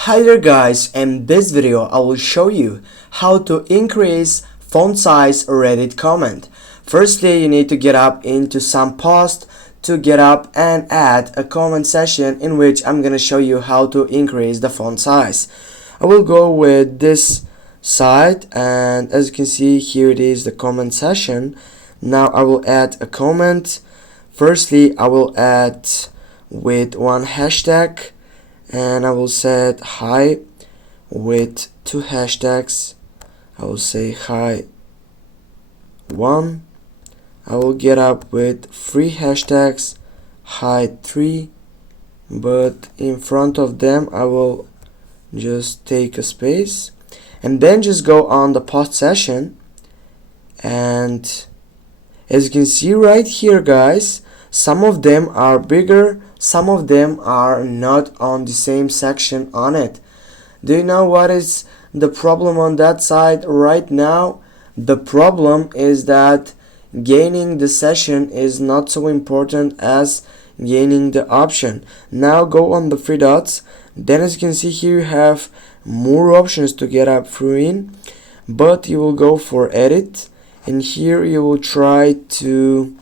Hi there guys, in this video I will show you how to increase font size or edit comment. Firstly, you need to get up into some post to get up and add a comment session in which I'm gonna show you how to increase the font size. I will go with this site, and as you can see here it is the comment session. Now I will add a comment. Firstly, I will add with one hashtag, and I will set hi with two hashtags. I will say hi 1. I will get up with 3 hashtags, hi 3, but in front of them I will just take a space and then just go on the post session. And as you can see right here guys, some of them are bigger, some of them are not on the same section on it. Do you know what is the problem on that side right now? The problem is that gaining the session is not so important as gaining the option. Now go on the 3 dots. Then as you can see here you have more options to get up through in, but you will go for edit, and here you will try to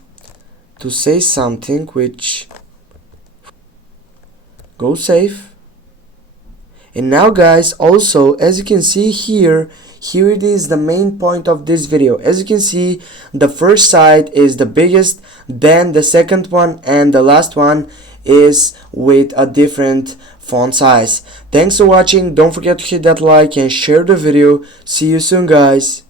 say something, which go save. And now guys, also as you can see here it is the main point of this video. As you can see, the first side is the biggest, then the second one, and the last one is with a different font size. Thanks for watching. Don't forget to hit that like and share the video. See you soon guys.